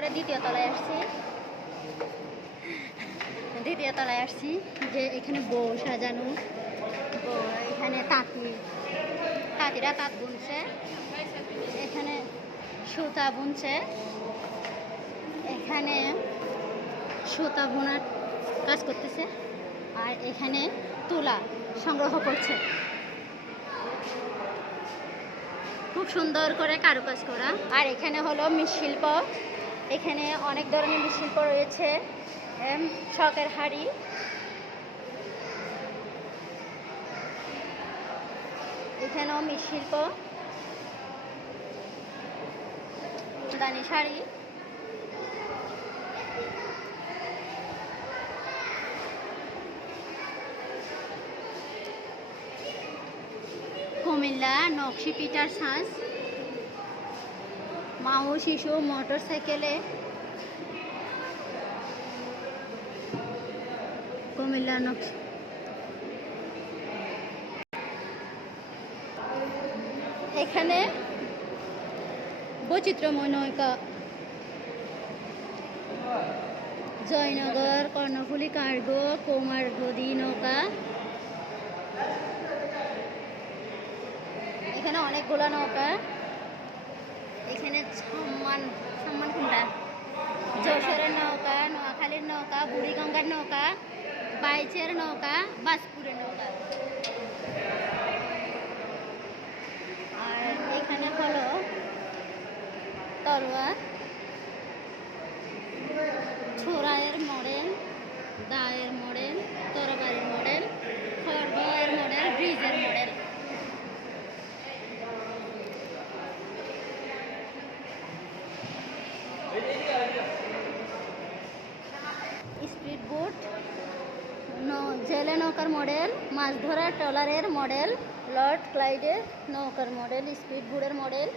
করে দ্বিতীয় তলায় আসছি। দ্বিতীয় তলায় আসছি যে এখানে বউ সাজানো, এখানে তাঁতিরা তাঁত বুনছে, এখানে সুতা বুনছে, এখানে সুতা বোনার কাজ করতেছে, আর এখানে তুলা সংগ্রহ করছে। খুব সুন্দর করে কারুকাজ করা। আর এখানে হলো মৃৎশিল্প, এখানে অনেক ধরনের মৃৎশিল্প রয়েছে। শখের হাড়ি, এখানেও মৃৎশিল্প, দানি শাড়ি, কুমিল্লা নকশি পিঠার ছাঁচ, মা ও শিশু মোটর সাইকেলে, কুমিল্লা নকশি। এখানে বৈচিত্র্যময় নৌকা, জয়নগর কর্ণফুলী কার্গো কুমারগদি নৌকা, এখানে অনেকগুলো নৌকা। এখানে সম্মান কোনটা, যশোরের নৌকা, নোয়াখালীর নৌকা, বুড়িগঙ্গার নৌকা, বাইচের নৌকা, বাজপুরের নৌকা। আর এখানে হলো তলোয়ার, ছোড়ায়ের মডেল, দায়ের মডেল, তরবারির মডেল, খড়গয়ের মডেল, ব্রিজের মডেল। স্পিড বোট, জেলে নৌকার মডেল, মাছ ধরা ট্রলারের মডেল, লর্ড ক্লাইডের নৌকার মডেল, স্পিড বোটের মডেল।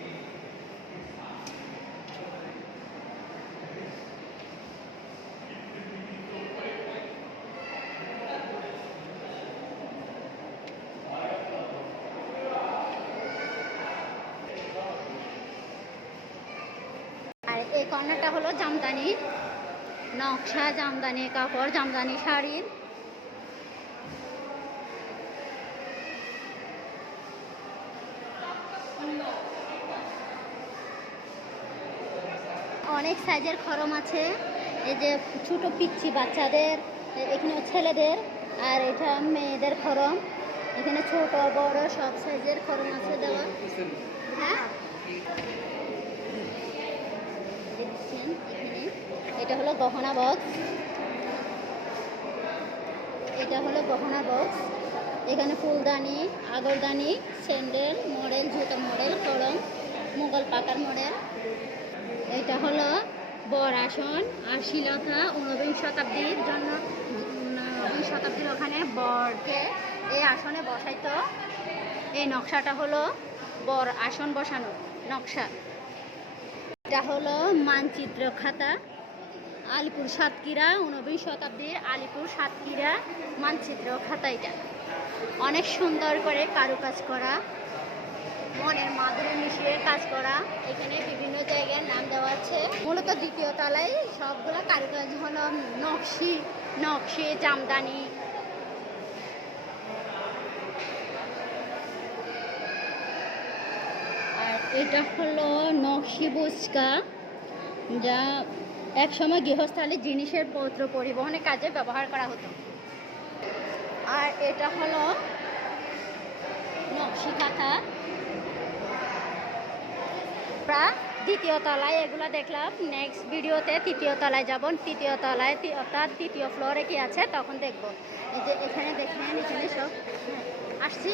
আর এই কর্নারটা হলো জামদানি নকশা, জামদানি কাপড়, জামদানি শাড়ির। অনেক সাইজের খরম আছে, এই যে ছোট পিচ্ছি বাচ্চাদের, এখানে ছেলেদের, আর এটা মেয়েদের খরম। এখানে ছোট বড় সব সাইজের খরম আছে দেওয়া। হ্যাঁ, দেখছেন এখানে এটা হলো গহনা বক্স, এটা হলো গহনা বক্স। এখানে ফুলদানি, আগরদানি, স্যান্ডেল মডেল, জুতার মডেল, কলম, মুঘল পাকার মডেল। এটা হলো বর আসন আর শ্রীলঙ্কা 19 শতাব্দীর জন্য, 19 শতাব্দীর ওখানে বরকে এই আসনে বসাইতো। এই নকশাটা হলো বর আসন বসানো নকশা। এটা হলো মানচিত্র খাতা, আলিপুর সাতক্ষীরা, 19 শতাব্দীর আলিপুর সাতক্ষীরা মানচিত্র খাতা। এটা অনেক সুন্দর করে কারুকাজ করা, মনের মাধুরী মিশিয়ে কাজ করা। এখানে বিভিন্ন জায়গায় নাম দেওয়া আছে। মূলত দ্বিতীয় তলায় সবগুলো কারুকাজ হলো নকশি জামদানি। আর এটা হলো নকশি বুচকা, যা একসময় গৃহস্থালী জিনিসের পত্র পরিবহনের কাজে ব্যবহার করা হতো। আর এটা হলো নকশি খাতা। আমরা দ্বিতীয় তলায় এগুলো দেখলাম, নেক্সট ভিডিওতে তৃতীয় তলায় যাব। তৃতীয় তলায় অর্থাৎ তৃতীয় ফ্লোরে কি আছে তখন দেখব। এই যে এখানে দেখেন, এখানে সব আসছি